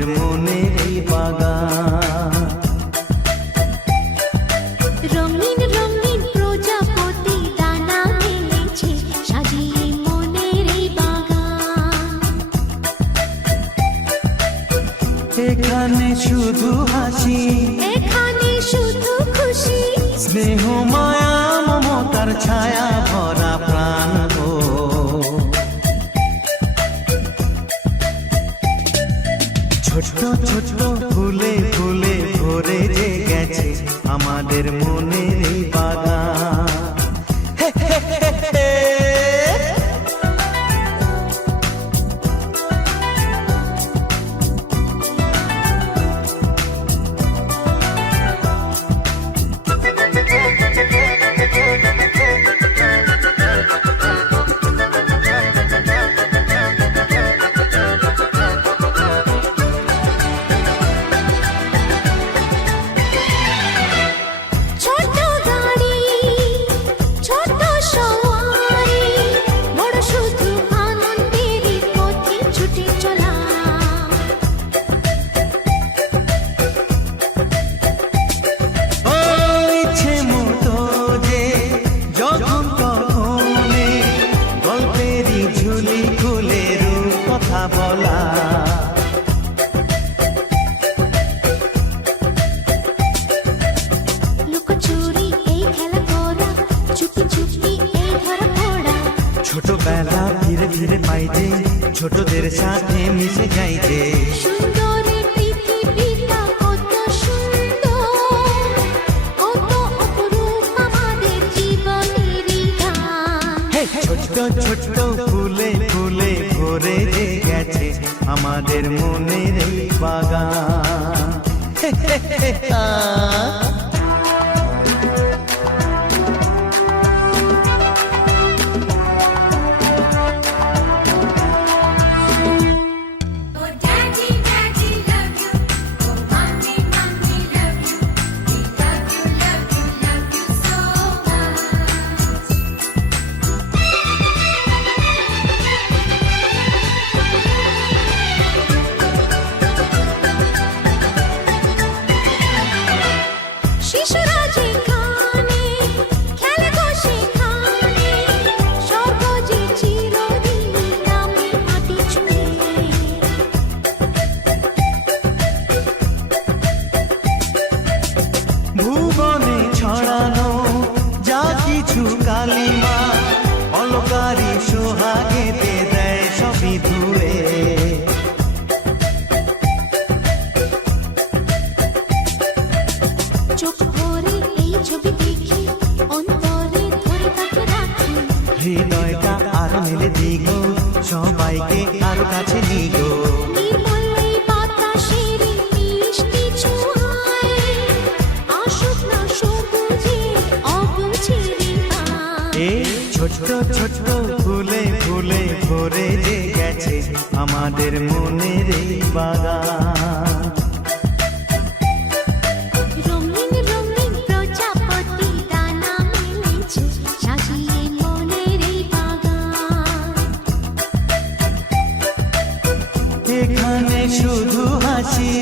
আমাদের মনের এই বাগান। রঙিন রঙিন প্রজাপতি দানা মেলেছে, সাজিয়ে মনের এই বাগান। এখানে শুধু হাসি, এখানে শুধু খুশি, স্নেহ মায়া মমতার ছায়া ভরা প্রাণ গো। ছোট্ট ছোট্ট ফুলে ফুলে ভরে যে গেছে আমাদের মনের এই বাগান। ছোট গাড়ি ছোট সওয়ারি, বড় শুধু আনন্দেরই পথে ছুটে চলা। ও ইচ্ছে মতো যে যখন তখনে গল্পেরই ঝুলি খুলে রূপ কথা বলা। লুকোচুরি এই খেলা করা, চুপি চুপি এই ধরা পড়া। ছোটবেলা ধীরে ধীরে পাই যে ছোটদের সাথে মিশে যাই যে। সুন্দরের পৃথিবীটা কত সুন্দর, কত অপরূপ আমাদের জীবনেরই গান। ছোট্ট ছোট্ট ফুলে ফুলে ভরে যে গেছে আমাদের মনের এই বাগান। Oh daddy, daddy love you. Oh mommy, mommy love you. We love you, love you, love you so much. শিশুরা যেখানে খেলে গো সেখানে, স্বর্গ যে চিরদিন নামে মাটি ছুঁয়ে। ভুবনে ছড়ানো যা কিছু কালিমা, অলকারি সোহাগেতে দেয় সবই ধুয়ে। চোখ ভরে এই ছবি দেখি, অন্তরে ধরে তাকে রাখি। হৃদয়টা আর মেলে দিগো, সবাইকে আরো কাছে নিগো। নির্মল এই বাতাসের মিষ্টি ছোঁয়ায়, আসুক না সবুজে অবুঝেরই গান। এই ছোট্ট ছোট্ট ফুলে ফুলে ভরে যে গেছে আমাদের মনের এই বাগান। রঙিন রঙিন প্রজাপতি দানা মেলেছে, সাজিয়ে মনের এই বাগান। এখানে শুধু হাসি,